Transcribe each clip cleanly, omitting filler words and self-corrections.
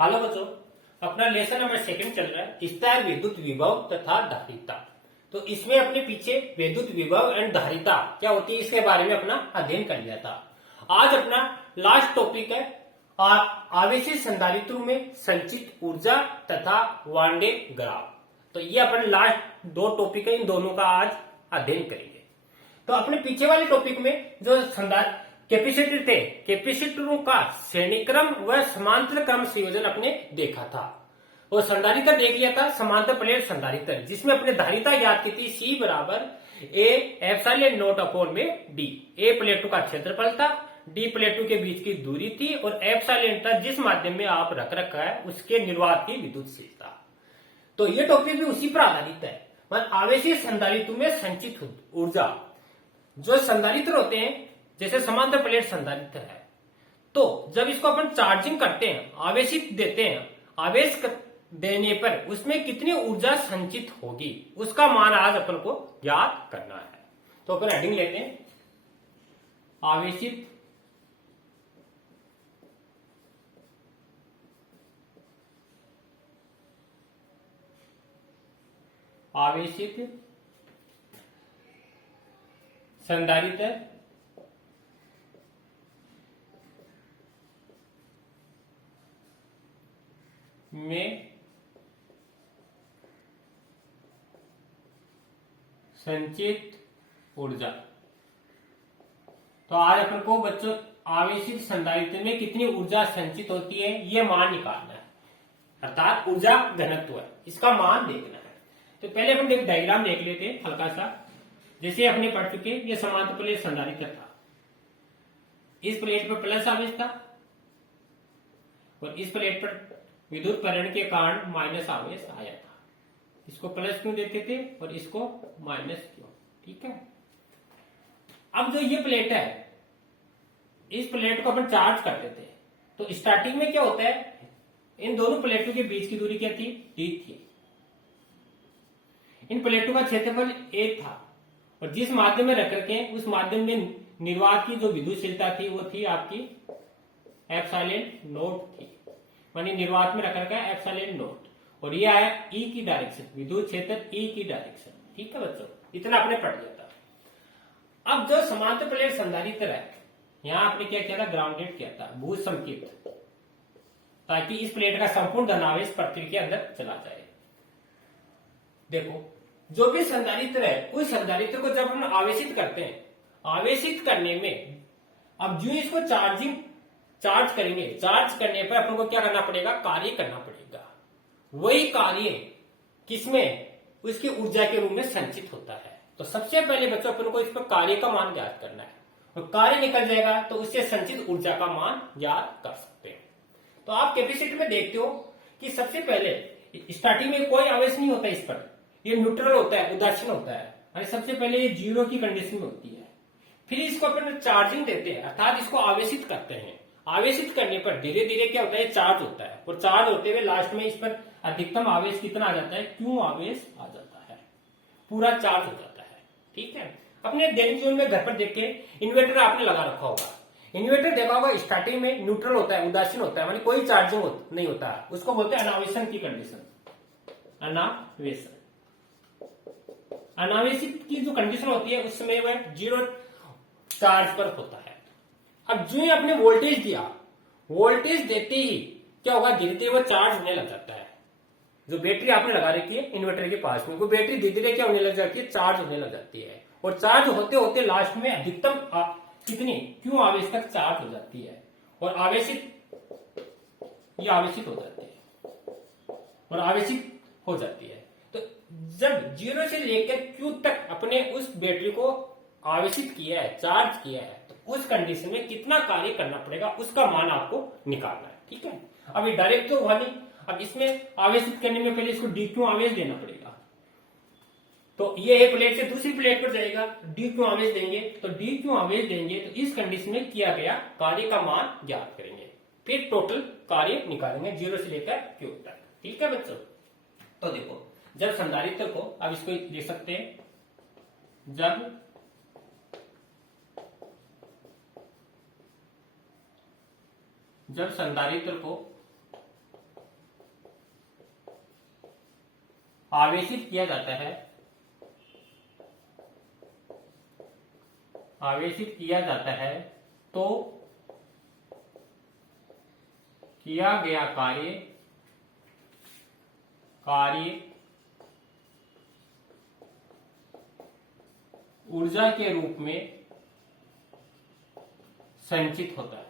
Hello बच्चों, अपना lesson number second चल रहा है स्टार विद्युत विभव तथा धारिता। तो इसमें अपने पीछे विद्युत विभव एंड धारिता क्या होती है इसके बारे में अपना अध्ययन कर लिया था। आज अपना लास्ट टॉपिक है आवेशित संधारित्रों में संचित ऊर्जा तथा वांडे ग्राफ। तो ये अपन लास्ट दो टॉपिक है, इन दोनों का आज अध्ययन करेंगे। तो अपने पीछे वाले टॉपिक में जो कैपेसिटर थे, कैपेसिटरों का श्रेणीक्रम व समांतर क्रम संयोजन अपने देखा था। और संधारित्र देख लिया था, समांतर प्लेट संधारित्र, जिसमें अपने धारिता ज्ञात की थी सी बराबर ए एप्सिलॉन नॉट अपॉन में डी। ए प्लेटों का क्षेत्रफल था, डी प्लेटों के बीच की दूरी थी और एप्सिलॉन था जिस माध्यम में आप रख रखा है उसके निर्वात की विद्युतशीलता। तो ये टॉपिक भी उसी पर आधारित है। मतलब आवेशित संधारित्रों में संचित ऊर्जा, जो संधारित्र होते हैं जैसे समांतर प्लेट संधारित्र है, तो जब इसको अपन चार्जिंग करते हैं, आवेशित देते हैं, आवेश देने पर उसमें कितनी ऊर्जा संचित होगी उसका मान आज अपन को ज्ञात करना है। तो अपन हेडिंग लेते हैं आवेशित संधारित्र में संचित ऊर्जा। तो आज अपन को बच्चों आवेशित संधारित्र में कितनी ऊर्जा संचित होती है ये मान निकालना है, अर्थात ऊर्जा घनत्व है, इसका मान देखना है। तो पहले अपन एक डायग्राम देख लेते हैं हल्का सा। जैसे अपने पढ़ चुके, ये समांतर प्लेट संधारित्र था, इस प्लेट पर प्लस आवेश था और इस प्लेट पर विद्युत प्रेरण के कारण माइनस आवेश आया था। इसको प्लस क्यों देते थे और इसको माइनस क्यों? ठीक है। अब जो ये प्लेट है, इस प्लेट को अपन चार्ज करते थे, तो स्टार्टिंग में क्या होता है, इन दोनों प्लेटों के बीच की दूरी क्या थी? डी थी। इन प्लेटों का क्षेत्रफल ए था और जिस माध्यम में रख रखे उस माध्यम में निर्वात की जो विद्युतशीलता थी वो थी आपकी एप्सिलॉन नॉट थी, मानी निर्वात में रख रखा है एप्सिलॉन नॉट। और ये आया ई की डायरेक्शन, विद्युत क्षेत्र ई की डायरेक्शन। ठीक है बच्चों, इतना आपने पढ़ लिया था। अब जो समांतर प्लेट संधारित्र है, यहां आपने क्या किया था? ग्राउंडेड किया था, भू संकेत, ताकि इस प्लेट का संपूर्ण धनावेश पृथ्वी के अंदर चला जाए। देखो, जो भी संधारित्र है उस संधारित्र को जब हम आवेशित करते हैं, आवेशित करने में अब जो इसको चार्ज करेंगे, चार्ज करने पर अपन को क्या करना पड़ेगा? कार्य करना पड़ेगा। वही कार्य किसमें? उसकी ऊर्जा के रूप में संचित होता है। तो सबसे पहले बच्चों अपन को इस पर कार्य का मान ज्ञात करना है, और कार्य निकल जाएगा तो उससे संचित ऊर्जा का मान ज्ञात कर सकते हैं। तो आप कैपेसिटर में देखते हो कि सबसे पहले स्टार्टिंग में कोई आवेश नहीं होता इस पर, ये न्यूट्रल होता है, उदासीन होता है। और सबसे पहले ये जीरो की कंडीशन में होती है। फिर इसको अपन चार्जिंग देते हैं, अर्थात इसको आवेशित करते हैं। आवेशित करने पर धीरे धीरे क्या होता है? चार्ज होता है, और चार्ज होते हुए लास्ट में इस पर अधिकतम आवेश कितना आ जाता है? क्यू आवेश आ जाता है, पूरा चार्ज हो जाता है। ठीक है। अपने दैनिक जीवन में घर पर देखे, इन्वर्टर आपने लगा रखा होगा। इन्वर्टर देखा होगा स्टार्टिंग में न्यूट्रल होता है, उदासीन होता है, मानी कोई चार्जिंग नहीं होता है, उसको बोलते हैं अनावेशन की कंडीशन। अनावेशन, अनावेशित की जो कंडीशन होती है उस समय वह जीरो चार्ज पर होता है। अब जो ही आपने वोल्टेज दिया, वोल्टेज देते ही क्या होगा? धीरे धीरे वो चार्ज होने लग जाता है। जो बैटरी आपने लगा रखी है इन्वर्टर के पास में, वो बैटरी धीरे धीरे क्या होने लग जाती है? चार्ज होने लग जाती है। और चार्ज होते होते लास्ट में अधिकतम कितनी? क्यों आवेश तक चार्ज हो जाती है, और ये आवेशित हो जाती है, और आवेशित हो जाती है। तो जब जीरो से लेकर क्यू तक अपने उस बैटरी को आवेशित किया है, चार्ज किया है, तो उस कंडीशन में कितना कार्य करना पड़ेगा उसका मान आपको निकालना है। ठीक है। अब ये डायरेक्ट तो हुआ नहीं, अब इसमें आवेशित करने में पहले इसको डी क्यू आवेश देना पड़ेगा। तो ये एक प्लेट से दूसरी प्लेट पर जाएगा, डी क्यू आवेश देंगे, तो डी क्यू आवेश देंगे तो इस कंडीशन में किया गया कार्य का मान ज्ञात करेंगे, फिर टोटल कार्य निकालेंगे जीरो से लेकर क्यू तक। ठीक है बच्चों। तो देखो, जब संधारित्र को, अब इसको लिख सकते हैं, जब संधारित्र को आवेशित किया जाता है, आवेशित किया जाता है तो किया गया कार्य ऊर्जा के रूप में संचित होता है।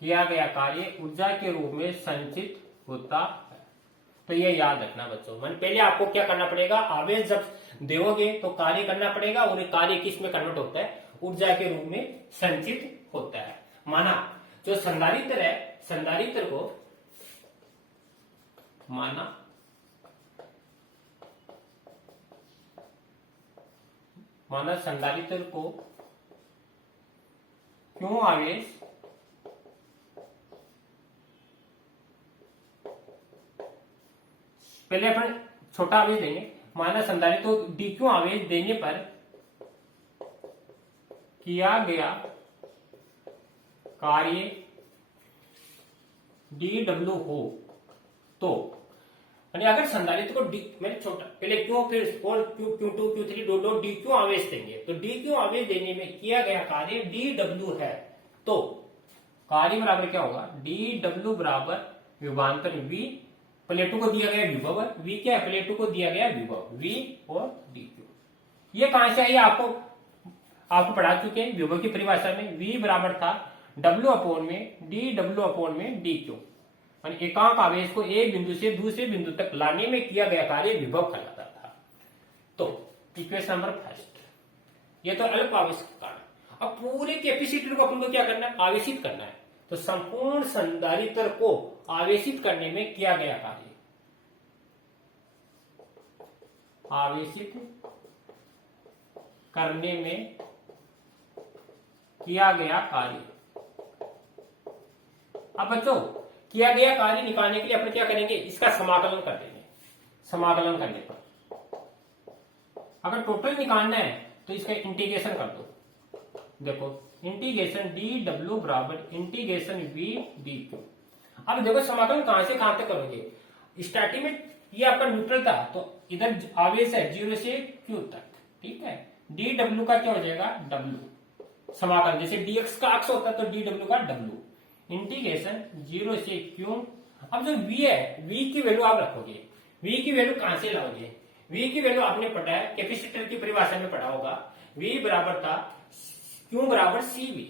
किया गया कार्य ऊर्जा के रूप में संचित होता है। तो ये याद रखना बच्चों। मन पहले आपको क्या करना पड़ेगा, आवेश जब दोगे तो कार्य करना पड़ेगा, और ये कार्य किस में कन्वर्ट होता है, ऊर्जा के रूप में संचित होता है। माना जो संधारित्र है, संधारित्र को माना संधारित्र को क्यों आवेश पहले अपन छोटा आवेश देंगे। माना संधारित्र को डी क्यू आवेश देने पर किया गया कार्य डी डब्ल्यू हो तो, यानी अगर संधारित्र को डी मैंने छोटा पहले क्यों फिर Q2 Q3 दो डी क्यू आवेश देंगे, तो डी क्यू आवेश देने में किया गया कार्य डी डब्ल्यू है, तो कार्य बराबर क्या होगा, डी डब्ल्यू बराबर विभवांतर V, प्लेटों को दिया गया विभव, V क्या है, प्लेटों को दिया गया विभव V और डी क्यू। ये कहां से आई, आपको पढ़ा चुके हैं विभव की परिभाषा में। V बराबर था W अपॉन में डी डब्ल्यू अपॉन में डी क्यू। एकांक आवेश को एक बिंदु से दूसरे बिंदु तक लाने में किया गया कार्य विभव कहलाता था। तो इक्वेशन नंबर फर्स्ट, ये तो अल्प आवेश का कारण। अब पूरे कैपेसिटर को अपन को क्या करना है, आवेशित करना है। तो संपूर्ण संधारित्र को आवेशित करने में किया गया कार्य, आवेशित करने में किया गया कार्य। अब बच्चों किया गया कार्य निकालने के लिए अपन क्या करेंगे, इसका समाकलन कर देंगे। समाकलन करने पर अगर टोटल निकालना है तो इसका इंटीग्रेशन कर दो। देखो इंटीग्रेशन डी डब्ल्यू बराबर इंटीग्रेशन वी डी क्यू। अब देखो समाकलन कहां से कहां तक करोगे, स्टार्टिंग में ये आपका न्यूट्रल था तो इधर आवेश है 0 से Q तक, ठीक है। डी डब्ल्यू का क्या हो जाएगा, डब्ल्यू समाकलन, जैसे डीएक्स का अक्ष होता है तो डी डब्ल्यू का डब्ल्यू, इंटीग्रेशन 0 से Q। अब जो V है, V की वैल्यू आप रखोगे। V की वैल्यू कहां से लाओगे, V की वैल्यू आपने पढ़ा है, कैपेसिटर की परिभाषा में पढ़ा होगा। V बराबर था Q बराबर CV।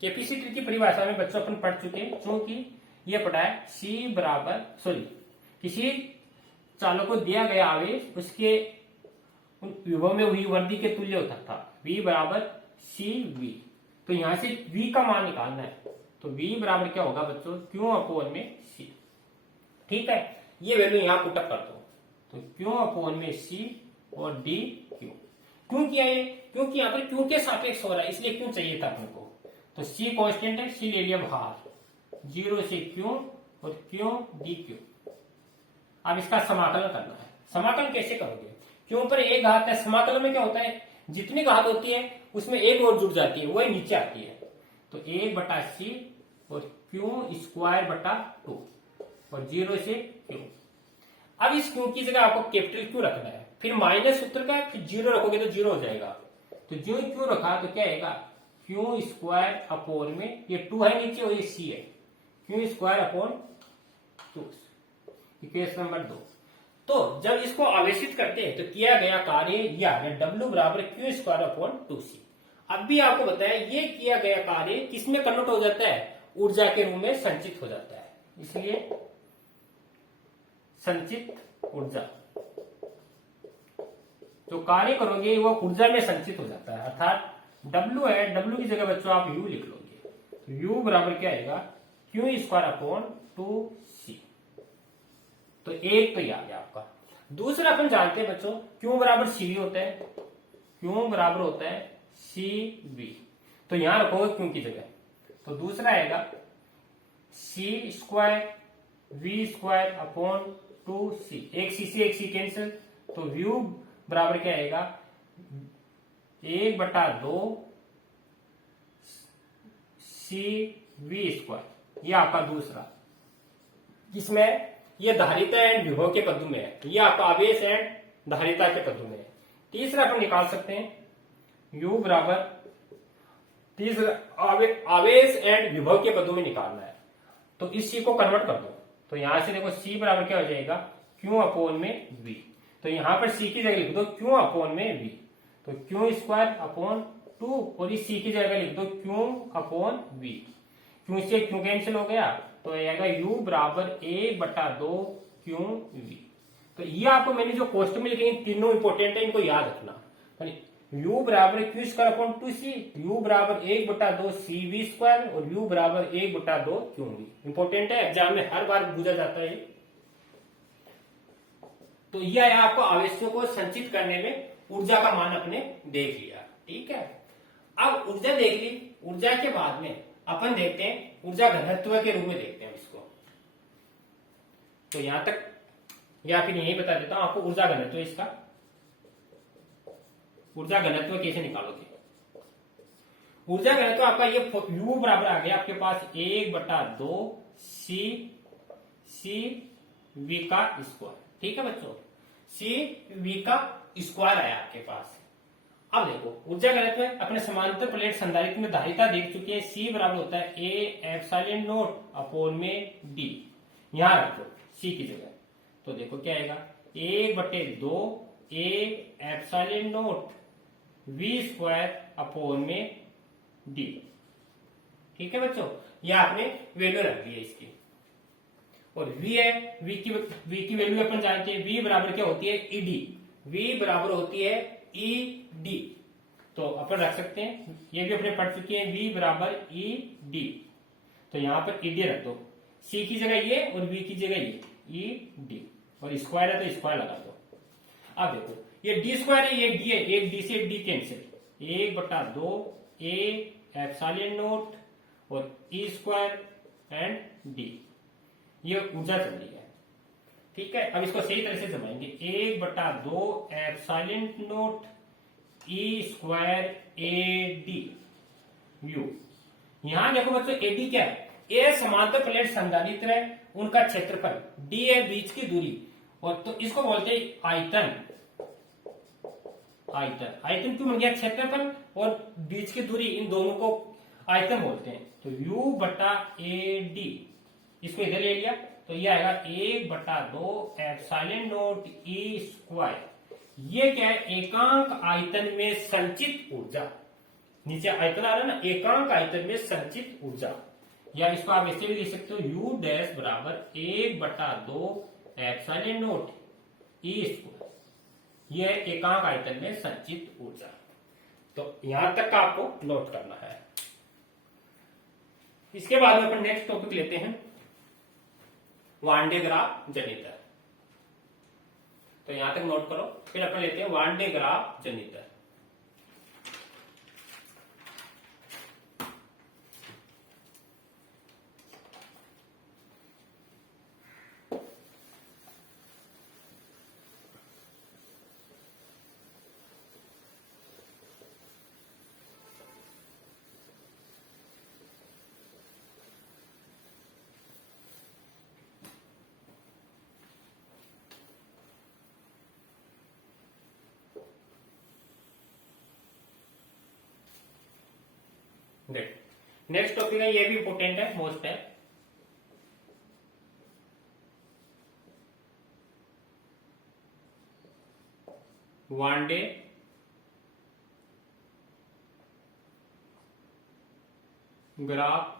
कैपेसिटर की परिभाषा में बच्चों अपन पढ़ चुके हैं, क्योंकि ये पढ़ा है C बराबर किसी चालक को दिया गया आवेश उसके विभव में हुई वृद्धि के तुल्य होता था। V बराबर CV। तो यहां से V का मान निकालना है, तो V बराबर क्या होगा बच्चों, Q अपॉन में C, ठीक है। ये वैल्यू यहां पुटअप कर दो, तो Q अपॉन में C और डी क्यू। क्यों किया ये, क्योंकि यहाँ पर Q के सापेक्ष हो रहा है, इसलिए क्यों चाहिए था अपने को। तो C कांस्टेंट है, C ले लिया बाहर, 0 से Q और Q डी क्यू। अब इसका समाकलन करना है। समाकलन कैसे करोगे, क्यों पर एक घात है, समाकलन में क्या होता है, जितनी घात होती है उसमें एक और जुड़ जाती है, वही नीचे आती है। तो 1/C और Q स्क्वायर बटा 2 और 0 से Q। अब इस Q की जगह आपको कैपिटल Q रखना है, फिर माइनस सूत्र का, फिर 0 रखोगे तो 0 हो जाएगा। तो जो Q रखा तो क्या आएगा, Q स्क्वायर अपॉन में ये 2 है नीचे और ये C है, Q square upon 2। Equation number 2। तो जब इसको आवेशित करते हैं तो किया गया कार्य यह है, W बराबर Q स्क्वायर अपॉन 2C। अब भी आपको बताया ये किया गया कार्य किसमें कन्वर्ट हो जाता है, ऊर्जा के रूप में संचित हो जाता है, इसलिए संचित ऊर्जा जो कार्य करोगे वो ऊर्जा में संचित हो जाता है। अर्थात W है, W की जगह बच्चों आप U लिख लोगे, तो U बराबर क्या आएगा, Q स्क्वायर अपॉन 2C। तो एक तो ये आ गया आपका। दूसरा अपन जानते हैं बच्चों Q बराबर CV होता है, Q बराबर होता है CV। तो यहां रखोगे Q की जगह, तो दूसरा आएगा C square V square upon 2C। एक C से एक C कैंसिल, तो V बराबर क्या आएगा, 1/2 CV स्क्वायर। ये आपका दूसरा, जिसमें ये धारिता एंड विभव के पदों में है, ये आपका आवेश एंड धारिता के पदों में है। तीसरा अपन निकाल सकते हैं U बराबर, तीसरा आवेश एंड विभव के पदों में निकालना है, तो इस C को कन्वर्ट कर दो। तो यहां से देखो C बराबर क्या हो जाएगा, Q अपॉन में V। तो यहां पर C की जगह लिख दो Q अपॉन में V, तो Q स्क्वायर अपॉन 2, और इस C की जगह लिख दो Q अपॉन V। Q से Q कैंसिल हो गया, तो आएगा U बराबर 1/2 QV। तो ये आपको मैंने जो क्वेश्चन में लिखे तीनों इंपोर्टेंट है, इनको याद रखना। U बराबर Q square upon 2C, U बराबर 1/2 CV स्क्वायर, और U बराबर 1/2 QV। इंपोर्टेंट है, एग्जाम में हर बार पूछा जाता है। तो यह है आपको आवेशों को संचित करने में ऊर्जा का मान अपने देख लिया, ठीक है। अब ऊर्जा देख ली, ऊर्जा के बाद में अपन देखते हैं ऊर्जा घनत्व के रूप में देखते हैं इसको। तो यहां तक या फिर यही बता देता हूं आपको ऊर्जा घनत्व, इसका ऊर्जा घनत्व कैसे निकालोगे। ऊर्जा घनत्व आपका ये U बराबर आ गया आपके पास 1/2 CV का स्क्वायर, ठीक है बच्चों, CV का स्क्वायर आया आपके पास। अब देखो ऊर्जा घनत्व अपने समांतर प्लेट संधारित्र में धारिता देख चुके हैं, C बराबर होता है A अपॉन में D। यहां रखो C की जगह, तो देखो क्या आएगा 1/2 A V स्क्वायर अपॉन में D, ठीक है बच्चों। यह आपने वैल्यू रख दी है इसकी, और V है, V की वैल्यू अपन जानते हैं, V बराबर क्या होती है ED, V बराबर होती है ED। तो अपन रख सकते हैं, ये भी अपने पढ़ चुके हैं, V बराबर ED। तो यहां पर ED रख दो, C की जगह ये और V की जगह ये ED, और स्क्वायर है तो स्क्वायर लगा दो। अब देखो ये D स्क्वायर है, ये D है, एक D से D कैंसिल, 1/2 A और E स्क्वायर एंड D। ये ऊर्जा चल रही है, ठीक है। अब इसको सही तरह से जमाएंगे, 1/2 E स्क्वायर AD U। यहां देखो बच्चों AD क्या है, A समांतर प्लेट संधारित्र है, उनका क्षेत्रफल, D है बीच की दूरी, और तो इसको बोलते हैं आयतन। आयतन क्यों बन गया, क्षेत्रफल और बीच की दूरी, इन दोनों को आयतन बोलते हैं। तो U/AD, इसको इधर ले लिया, तो ये आएगा 1/2 E स्क्वायर। ये क्या है, एकांक आयतन में संचित ऊर्जा। नीचे आयतन आ रहा है ना, एकांक आयतन में संचित ऊर्जा, या इसको आप ऐसे भी लिख सकते हो U डैश बराबर 1/2 E स्क्वायर। यह एकांक आयतन में संचित ऊर्जा। तो यहां तक का आपको नोट करना है। इसके बाद में अपन नेक्स्ट टॉपिक लेते हैं वान डे ग्राफ जनित्र। तो यहां तक नोट करो, फिर अपन लेते हैं वान डे ग्राफ जनित्र। नेक्स्ट टॉपिक है, ये भी इंपोर्टेंट है, मोस्ट है। Van de Graaff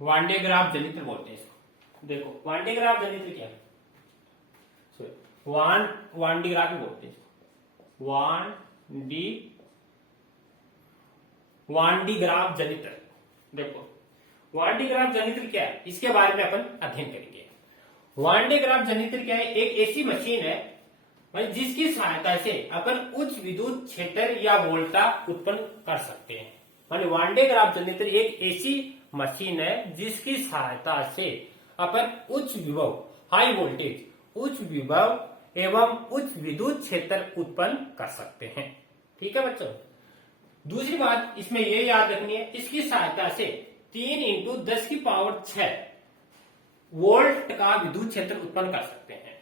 Van de Graaff जनित्र बोलते हैं इसको। देखो वन डे ग्राफ जनित्र क्या है, वन डी ग्राफ भी बोलते हैं, वन डी ग्राफ जनित्र। देखो वन डी ग्राफ जनित्र क्या है, इसके बारे में अपन अध्ययन करेंगे। वन डी ग्राफ जनित्र क्या है, एक ऐसी मशीन है जिसकी सहायता से अपन उच्च विद्युत क्षेत्र या वोल्टा उत्पन्न कर सकते हैं। माने वन डे ग्राफ जनित्र एक ऐसी मशीन है जिसकी सहायता से अपन उच्च विभव, हाई वोल्टेज, उच्च विभव एवं उच्च विद्युत क्षेत्र उत्पन्न कर सकते हैं। ठीक है बच्चों। दूसरी बात इसमें ये याद रखनी है, इसकी सहायता से 3 इंटू 10⁶ वोल्ट का विद्युत क्षेत्र उत्पन्न कर सकते हैं।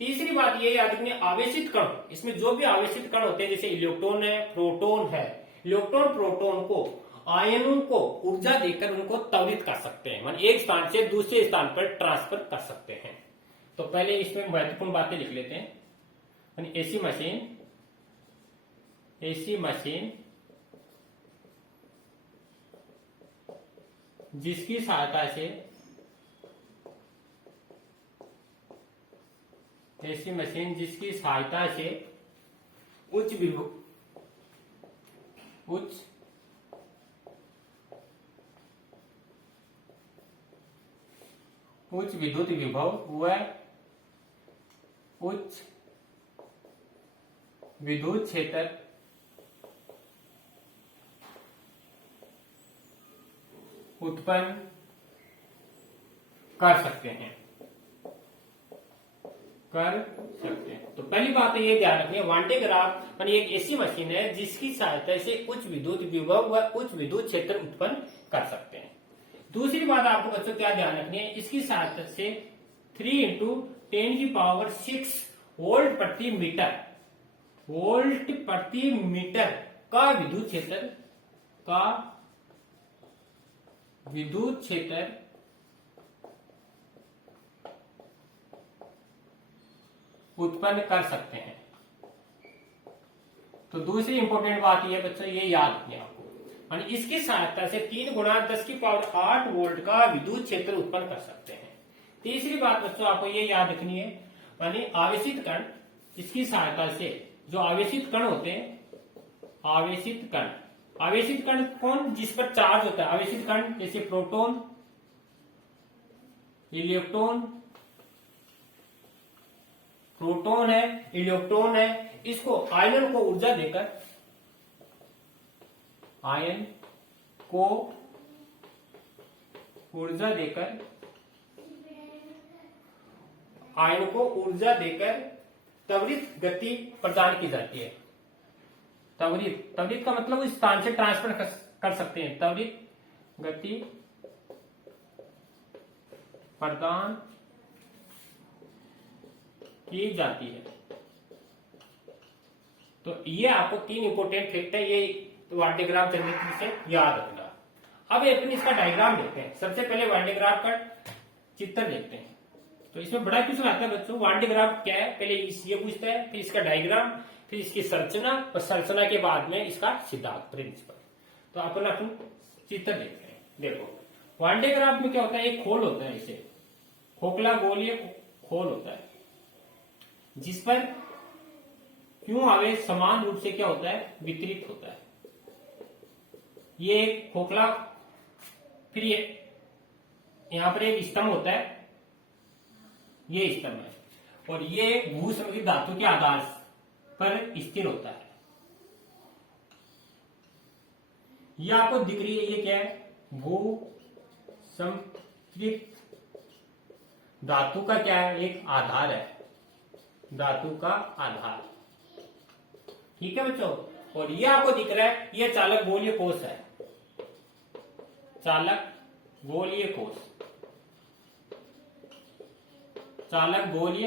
तीसरी बात ये याद रखनी है, आवेशित कण, इसमें जो भी आवेशित कण होते हैं जैसे इलेक्ट्रॉन है, प्रोटॉन है, इलेक्ट्रॉन प्रोटॉन को आयनों को ऊर्जा देकर उनको त्वरित कर सकते हैं, मान एक स्थान से दूसरे स्थान पर ट्रांसफर कर सकते हैं। तो पहले इसमें महत्वपूर्ण बातें लिख लेते हैं। एसी मशीन जिसकी सहायता से उच्च विद्युत विभव व उच्च विद्युत क्षेत्र उत्पन्न कर सकते हैं। तो पहली बात ये ध्यान रखनी है, वान डे ग्राफ एक ऐसी मशीन है जिसकी सहायता से उच्च विद्युत विभव व उच्च विद्युत क्षेत्र उत्पन्न कर सकते हैं। दूसरी बात आपको बच्चों क्या ध्यान रखनी है, इसकी सहायता से 3 इंटू 10⁶ वोल्ट प्रति मीटर का विद्युत क्षेत्र उत्पन्न कर सकते हैं। तो दूसरी इंपॉर्टेंट बात यह बच्चों ये याद रखनी है आपको, इसकी सहायता से 3 गुणा 10⁸ वोल्ट का विद्युत क्षेत्र उत्पन्न कर सकते हैं। तीसरी बात बच्चों आपको ये याद रखनी है, मानी आवेशित कण, इसकी सहायता से जो आवेशित कण होते हैं, आवेशित कण कौन, जिस पर चार्ज होता है, आवेशित कण जैसे प्रोटॉन, इलेक्ट्रॉन है, इसको आयन को ऊर्जा देकर त्वरित गति प्रदान की जाती है। त्वरित का मतलब उस स्थान से ट्रांसफर कर सकते हैं, त्वरित गति प्रदान की जाती है। तो ये आपको 3 इंपोर्टेंट फैक्ट है, ये वान डे ग्राफ जनरेटर से याद रखना। अब अपन इसका डायग्राम देखते हैं। सबसे पहले वान डे ग्राफ का चित्र देखते हैं। तो इसमें बड़ा क्वेश्चन आता है बच्चों, वान डे ग्राफ क्या है, पहले ये पूछता है, फिर इसका डायग्राम, फिर इसकी संरचना, और संरचना के बाद में इसका सिद्धांत, प्रिंसिपल। तो अपन चित्र देखते हैं। देखो वान डे ग्राफ में क्या होता है, एक खोल होता है, इसे खोखला गोलीय खोल होता है, जिस पर क्यों आवेश समान रूप से क्या होता है, वितरित होता है। ये एक खोखला, फिर ये यहां पर एक स्तंभ होता है, ये स्तंभ है, और ये भूसमृद्ध धातु के आधार पर स्थिर होता है। ये आपको दिख रही है, ये क्या है, भूसमृद्ध धातु का क्या है, एक आधार है, धातु का आधार। ठीक है बच्चों, और ये आपको दिख रहा है, ये चालक गोलीय कोष है, चालक गोलीय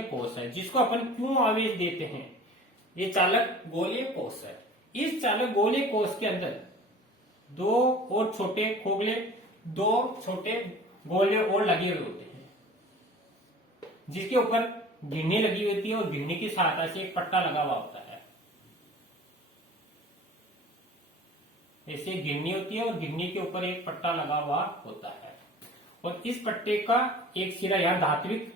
कोष है, जिसको अपन क्यों आवेश देते हैं, ये चालक गोलीय कोष है। इस चालक गोलीय कोष के अंदर दो छोटे गोले और लगे हुए होते हैं, जिसके ऊपर घिरनी लगी होती है, और घिरनी की सहायता से एक पट्टा लगा हुआ होता है। ऐसे घिरनी होती है, और घिरनी के ऊपर एक पट्टा लगा हुआ होता है, और इस पट्टे का एक सिरा यहाँ धात्विक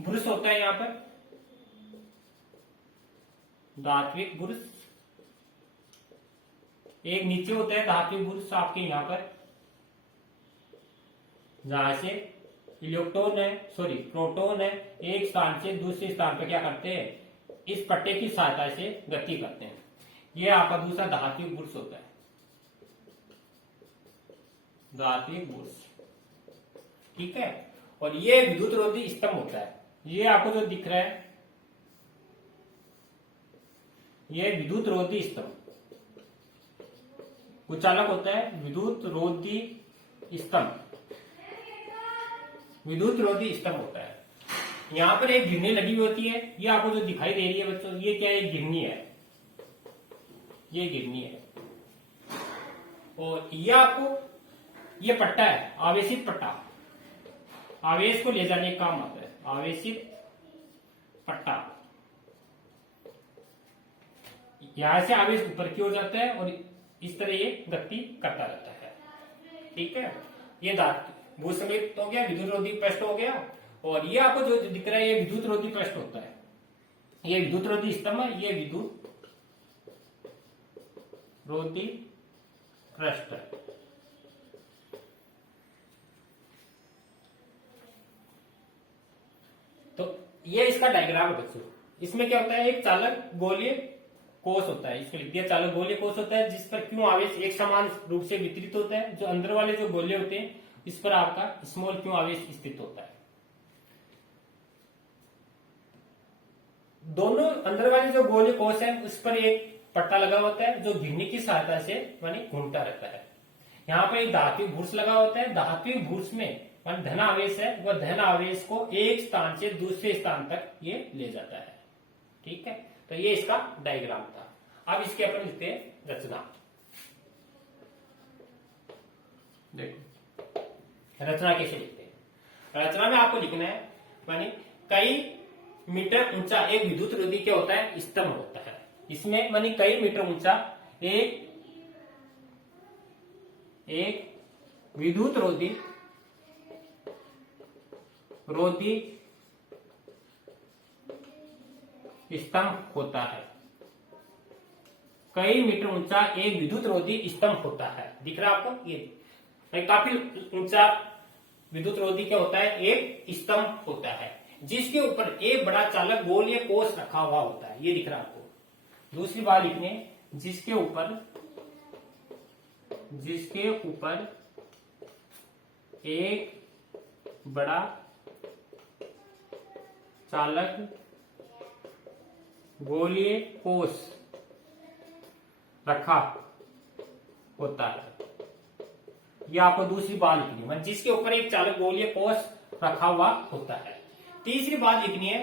ब्रुश होता है, यहाँ पर धात्विक ब्रुश, एक नीचे होता है धात्विक ब्रुश आपके यहाँ पर, जहां से प्रोटॉन है, एक स्थान से दूसरे स्थान पर क्या करते हैं, इस पट्टे की सहायता से गति करते हैं। ये आपका दूसरा धात्विक ब्रुश होता है, धात्विक ब्रुश। ठीक है, और ये विद्युत रोधी स्तंभ होता है, ये आपको जो दिख रहा है, ये विद्युत रोधी स्तंभ। कुचालक होता है विद्युत रोधी स्तंभ। विद्युत रोधी स्तंभ होता है। यहाँ पर एक घिरनी लगी हुई होती है, ये आपको जो दिखाई दे रही है बच्चों, ये क्या है? घिरनी है, ये घिरनी है। और ये आपको ये पट्टा है, आवेशित पट्टा, आवेश को ले जाने का काम आता है, आवेशित पट्टा। यहां से आवेश ऊपर की ओर जाता है और इस तरह ये गति करता रहता है। ठीक है, ये धातु भूसंगीत हो गया, विद्युत रोधी पृष्ठ हो गया। और ये आपको जो दिख रहा है ये विद्युत रोधी पृष्ठ होता है, ये विद्युत रोधी स्तंभ है, ये विद्युत रोधी पृष्ठ है। तो ये इसका डायग्राम है बच्चों। इसमें क्या होता है? एक चालक गोलीय कोष होता है, इसको लिख दिया, चालक गोलीय कोष होता है जिस पर क्यों आवेश एक समान रूप से वितरित होता है। जो अंदर वाले जो गोले होते हैं इस पर आपका स्मॉल क्यों आवेश स्थित होता है। दोनों अंदर वाले जो गोलीय कोष है उस पर एक पट्टा लगा होता है जो घिरनी की सहायता से मानी घूमता रहता है। यहाँ पर एक धात्विक भूर्स लगा होता है, धात्विक भूर्स में धन आवेश है, वह धन आवेश को एक स्थान से दूसरे स्थान तक ये ले जाता है। ठीक है, तो ये इसका डायग्राम था। अब इसके अपन लिखते हैं रचना। देखो रचना कैसे लिखते हैं। रचना में आपको लिखना है मानी कई मीटर ऊंचा एक विद्युत रोधी क्या होता है? स्तंभ होता है। इसमें मानी कई मीटर ऊंचा एक विद्युत रोधी स्तंभ होता है। कई मीटर ऊंचा एक विद्युत रोधी स्तंभ होता है। दिख रहा है आपको? ये काफी ऊंचा विद्युत रोधी क्या होता है? एक स्तंभ होता है जिसके ऊपर एक बड़ा चालक गोलीय कोष रखा हुआ होता है। ये दिख रहा है आपको। दूसरी बात लिखने, जिसके ऊपर एक बड़ा चालक गोलीय कोष रखा होता है। यह आपको दूसरी बात लिखनी है, जिसके ऊपर एक चालक गोलीय कोष रखा हुआ होता है। तीसरी बात लिखनी है,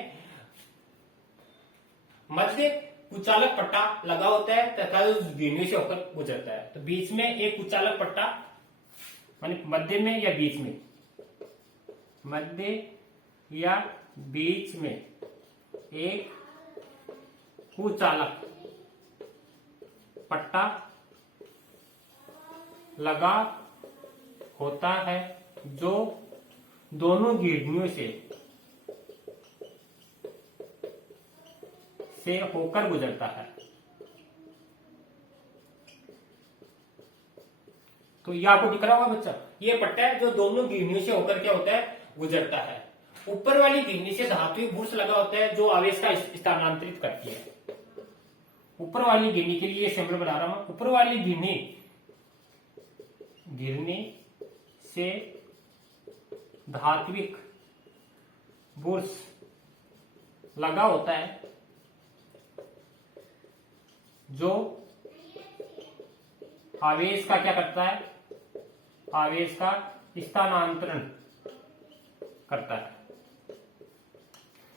मध्य कुचालक पट्टा लगा होता है तथा घिरनी से होकर गुजरता है। तो बीच में एक कुचालक पट्टा माने मध्य में या बीच में, मध्य या बीच में एक कुचालक पट्टा लगा होता है जो दोनों घिरनियों से होकर गुजरता है। तो ये आपको दिख रहा होगा बच्चा, ये पट्टा है जो दोनों घिरनियों से होकर क्या होता है? गुजरता है। ऊपर वाली घिरनी से धात्विक भूर्स लगा होता है जो आवेश का स्थानांतरित करती है। ऊपर वाली घिरनी के लिए सिंबल बना रहा हूं। ऊपर वाली घिरनी से धात्विक भूर्स लगा होता है जो आवेश का क्या करता है? आवेश का स्थानांतरण करता है।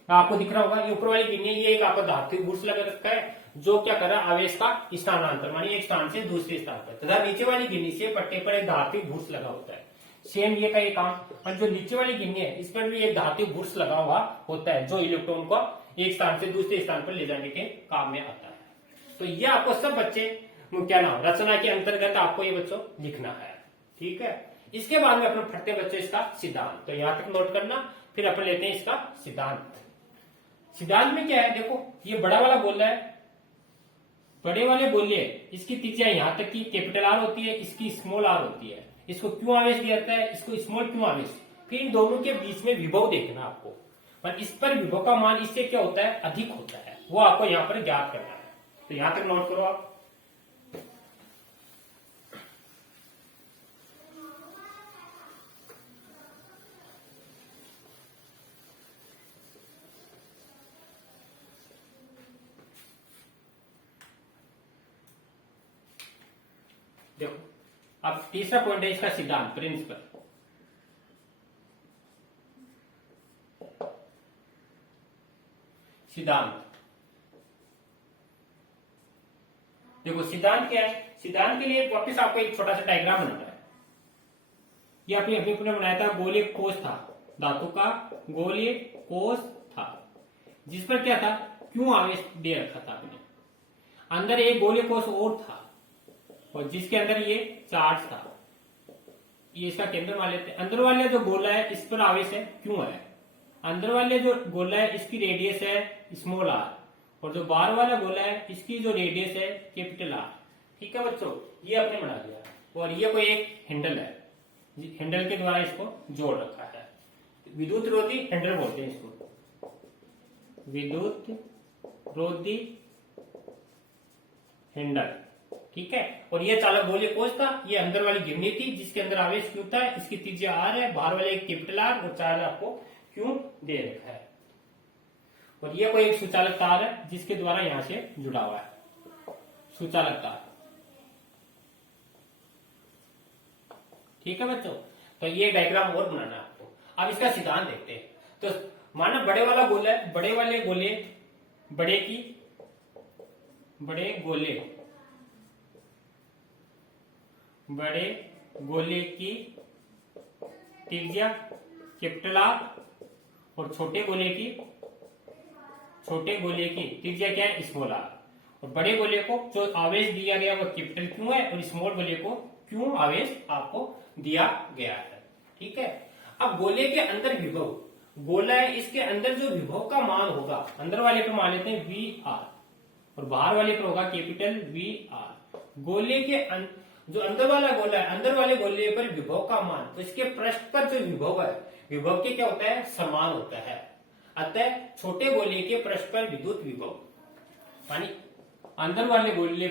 आपको दिख रहा होगा ये ऊपर वाली घिरनी, ये एक आपका धात्विक भूर्स लगा रखा है जो क्या कर रहा है? आवेश का स्थानांतरण मानी एक स्थान से दूसरे स्थान पर। तथा नीचे वाली घिरनी से पट्टे पर एक धात्विक भूर्स लगा होता है। सेम ये का ये काम। और जो नीचे वाली घिरनी है इस पर भी एक धात्विक भूर्स लगा हुआ होता है जो इलेक्ट्रॉन को एक स्थान से दूसरे स्थान पर ले जाने के काम में आता है। तो ये आपको सब बच्चे क्या नाम रचना के अंतर्गत आपको ये बच्चों लिखना है। ठीक है, इसके बाद में अपन पढ़ते बच्चों इसका सिद्धांत। तो यहां तक नोट करना, फिर अपन लेते हैं इसका सिद्धांत। सिद्धांत में क्या है? देखो ये बड़ा वाला बोल रहा है, बड़े वाले बोलिए इसकी त्रिज्या यहां तक की कैपिटल आर होती है, इसकी स्मॉल आर होती है। इसको क्यों आवेश दिया जाता है? इसको स्मॉल क्यों आवेश? फिर इन दोनों के बीच में विभव देखना आपको, पर इस पर विभव का मान इससे क्या होता है? अधिक होता है। वो आपको यहाँ पर ज्ञात करना है। तो यहां तक नोट करो आप। देखो अब तीसरा पॉइंट है इसका सिद्धांत, प्रिंसिपल। सिद्धांत, देखो सिद्धांत क्या है। सिद्धांत के लिए वापस आपको एक छोटा सा डायग्राम बनाना है। ये अपने अभी बनाया था, गोलीय कोष था, धातु का गोलीय कोष था, जिस पर क्या था, क्यों आवेश दे रखा था आपने। अंदर एक गोलीय कोष और था और जिसके अंदर ये चार्ज था, ये इसका केंद्र मान लेते हैं। अंदर वाले जो गोला है इस पर आवेश है, क्यों है। अंदर वाले जो गोला है इसकी रेडियस है स्मॉल आर, और जो बाहर वाला गोला है इसकी जो रेडियस है कैपिटल आर। ठीक है बच्चों, ये आपने बना दिया। और ये कोई एक हैंडल है, हैंडल के द्वारा इसको जोड़ रखा है। विद्युत रोधी हैंडल बोलते हैं इसको, विद्युत रोधी हैंडल। ठीक है, और ये चालक गोलीय कोष था, ये अंदर वाली गिरनी थी जिसके अंदर आवेश क्यू था, इसकी त्रिज्या आर है, बाहर वाले एक कैपिटल आर और चार्ज आपको क्यों दे रखा है। और ये कोई एक सुचालक तार है जिसके द्वारा यहां से जुड़ा हुआ है, सुचालक तार। ठीक है बच्चों, तो ये डायग्राम और बनाना है आपको। अब इसका सिद्धांत देखते हैं। तो माना बड़े वाला गोला है, बड़े वाले गोले, बड़े गोले की त्रिज्या कैपिटल आर और छोटे गोले की त्रिज्या क्या है, स्मॉल आर। और बड़े गोले को जो आवेश दिया गया वो कैपिटल क्यों है, और स्मॉल गोले को क्यों आवेश आपको दिया गया है। ठीक है, अब गोले के अंदर विभव, गोला है इसके अंदर जो विभव का मान होगा, अंदर वाले पर मान लेते हैं वी आर और बाहर वाले पर होगा कैपिटल वी आर। गोले के जो अंदर वाला गोला है, अंदर वाले गोले पर विभव का मान, तो इसके पृष्ठ पर जो विभव है, विभव के क्या होता है, समान होता है। अतः छोटे गोले के पृष्ठ पर विद्युत विभव, यानी अंदर वाले गोले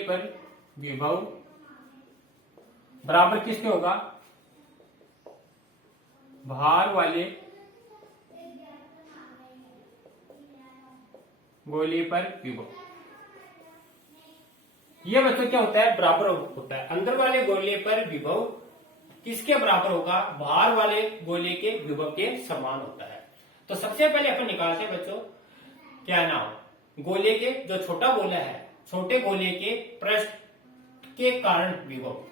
पर विभव बराबर किसके होगा, बाहर वाले गोले पर विभव। यह बच्चों क्या होता है, बराबर होता है। अंदर वाले गोले पर विभव किसके बराबर होगा, बाहर वाले गोले के विभव के समान होता है। तो सबसे पहले अपन निकालते हैं बच्चों, क्या नाम, गोले के जो छोटा गोला है, छोटे गोले के पृष्ठ के कारण विभव।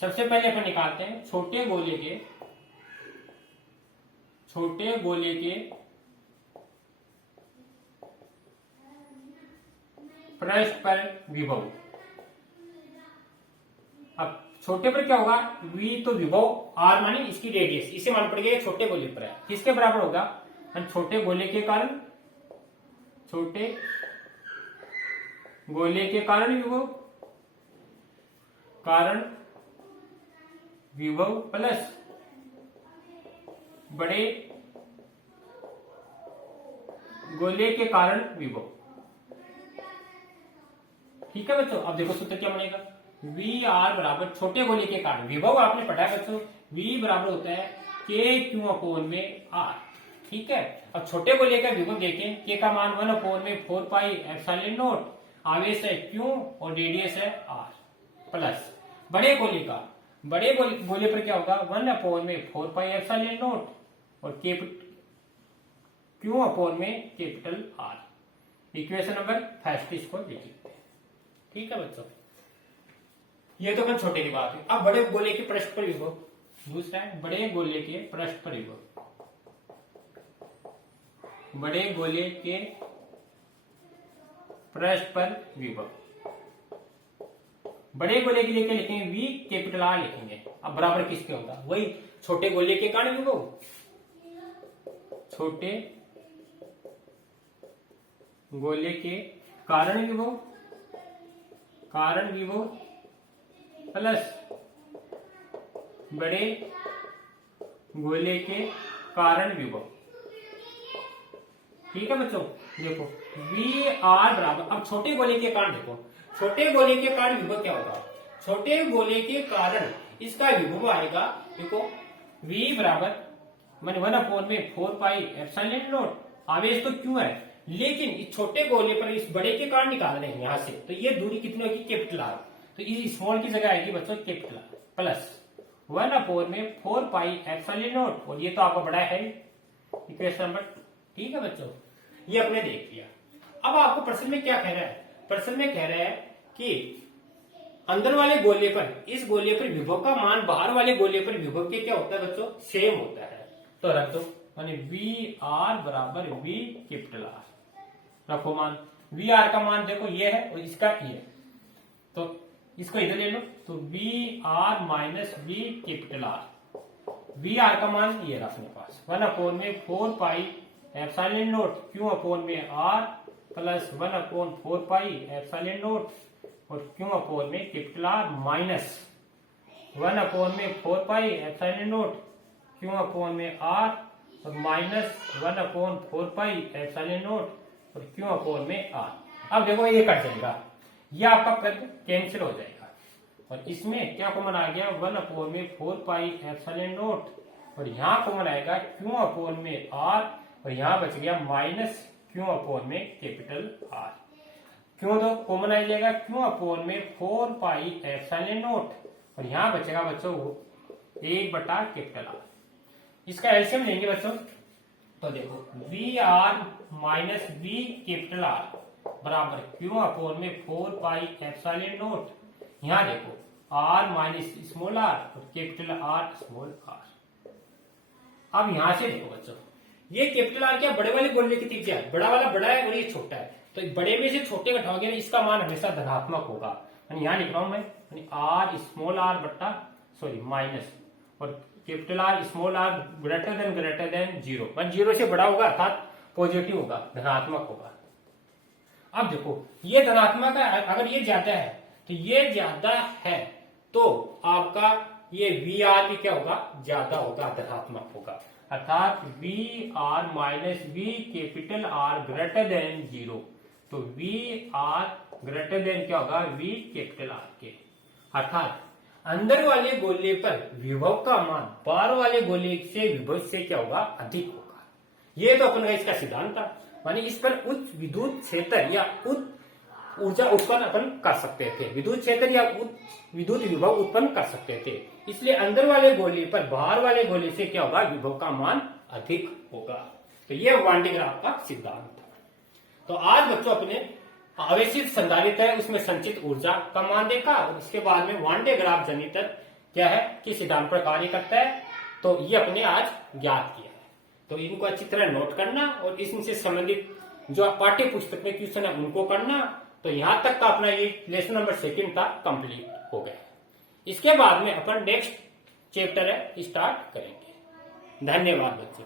सबसे पहले अपन निकालते हैं छोटे गोले के पृष्ठ पर विभव। अब छोटे पर क्या होगा, v तो विभव, r माने इसकी रेडियस, इसे मान पड़ गया छोटे गोले पर है, किसके बराबर होगा, छोटे गोले के कारण विभव प्लस बड़े गोले के कारण विभव। ठीक है बच्चों, अब देखो सूत्र क्या बनेगा, वी आर बराबर छोटे गोले के कारण विभव, आपने पढ़ा है बच्चों, v बराबर होता है के क्यू अपोन में आर। ठीक है, अब छोटे गोले का विभव देखें, के का मान 1 अपोन में 4 पाई एप्सिलॉन नॉट, आवेश है क्यू और रेडियस है आर, प्लस बड़े गोले पर क्या होगा, 1 अपोन में 4 पाई एप्सिलॉन नॉट और क्यू अपोन में capital are. Equation number first इसको लिख लेते हैं। ठीक है बच्चों, ये तो अपन छोटे की बात है। अब बड़े गोले के पृष्ठ पर विभव, दूसरा है बड़े गोले के पृष्ठ पर विभव। बड़े गोले के पृष्ठ पर विभव, बड़े गोले के लिए क्या लिखेंगे, v कैपिटल आर लिखेंगे। अब बराबर किसके होगा, वही छोटे गोले के कारण विभव, छोटे गोले के कारण विभव प्लस बड़े गोले के कारण विभव। ठीक है बच्चों, देखो वी आर बराबर, अब छोटे गोले के कारण देखो, छोटे गोले के कारण विभव क्या होगा, छोटे गोले के कारण इसका विभव आएगा, देखो v बराबर मैंने 1/4 आवेश तो क्यों है, लेकिन इस छोटे गोले पर इस बड़े के कारण निकाल रहे हैं यहां से, तो ये दूरी कितनी होगी, कैपिटल आर। तो इस स्मॉल की जगह आएगी बच्चों कैपिटल आर प्लस 1/4 और ये तो आपका बड़ा है इक्वेशन नंबर। ठीक है बच्चों, ये अपने देख लिया। अब आपको प्रश्न में क्या कह रहा है, प्रश्न में कह रहा है कि अंदर वाले गोले पर, इस गोले पर विभव का मान बाहर वाले गोले पर विभव के क्या होता है बच्चों, सेम होता है। तो रख दो, माने वी आर बराबर वी कैपिटल आर, रखो मान। वी आर का मान देखो ये है और इसका ये, तो इसको इधर ले लो, तो V are minus V capital R. V r का मान ये रहा अपने पास 1/4 क्यू अपोन में आर प्लस 1/4 और क्यू अपोन में capital R minus 1/4 q upon में आर और माइनस 1/4 और क्यू अपोन में आर। अब देखो ये कट जाएगा, ये आपका पद कैंसिल हो जाएगा और इसमें क्या कॉमन आ गया 1/4 और यहाँ कॉमन आएगा क्यू अपोन में आर और यहाँ बच गया माइनस क्यू अपोन में कैपिटल आर। क्यों तो कॉमन आ जाएगा क्यू अपोन में 4πε0 और यहाँ बचेगा बच्चों 1 कैपिटल आर। इसका एलसीएम लेंगे बच्चों, तो देखो V are minus V capital R बराबर क्यू अपोन में 4πε0। यहाँ देखो आर माइनस स्मॉल आर और कैपिटल आर स्मॉल आर। अब यहां से देखो बच्चों, ये कैपिटल आर क्या बड़े वाले गोले की त्रिज्या है, बड़ा वाला बड़ा है और ये छोटा है, तो बड़े में से छोटे घटाओगे ना इसका मान हमेशा धनात्मक होगा। यहाँ लिख रहा हूं मैं आर स्मॉल आर बट्टा माइनस और capital R small r greater than 0, मतलब 0 से बड़ा होगा अर्थात पॉजिटिव होगा, धनात्मक होगा। अब देखो ये धनात्मक है, अगर ये ज्यादा है तो ये ज्यादा है तो आपका ये वी आर भी क्या होगा, ज्यादा होगा, धनात्मक होगा, अर्थात V are minus V capital R greater than 0। तो वी आर ग्रेटर देन क्या होगा, वी कैपिटल आर के, अर्थात अंदर वाले गोले पर विभव का मान बाहर वाले गोले से विभव से क्या होगा, अधिक होगा। ये तो अपन का इसका सिद्धांत था, मानी इस पर उच्च विद्युत क्षेत्र या उच्च ऊर्जा उत्पन्न अपन कर सकते थे, विद्युत क्षेत्र या विद्युत विभव उत्पन्न कर सकते थे। इसलिए अंदर वाले गोले पर बाहर वाले गोले से क्या होगा, विभव का मान अधिक होगा। तो ये वान डे ग्राफ का सिद्धांत था। तो आज बच्चों अपने आवेशित संधारित्र है उसमें संचित ऊर्जा का मान देखा और इसके बाद में वान डे ग्राफ जनित क्या है कि सिद्धांत पर कार्य करता है, तो ये अपने आज ज्ञात किया है। तो इनको अच्छी तरह नोट करना और इनसे संबंधित जो पाठ्य पुस्तक में क्वेश्चन है उनको करना। तो यहां तक का अपना ये लेसन नंबर 2 का कंप्लीट हो गया। इसके बाद में अपन नेक्स्ट चैप्टर है स्टार्ट करेंगे। धन्यवाद बच्चों।